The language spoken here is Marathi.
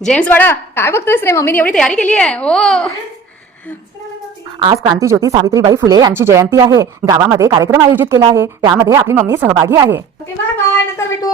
जेम्स वाडा काय बघतोयस रे? मम्मीने एवढी तयारी केली आहे. हो. आज क्रांतीज्योती सावित्रीबाई फुले यांची जयंती आहे. गावामध्ये कार्यक्रम आयोजित केला आहे. त्यामध्ये आपली मम्मी सहभागी आहे. ओके बाय बाय, नंतर भेटू.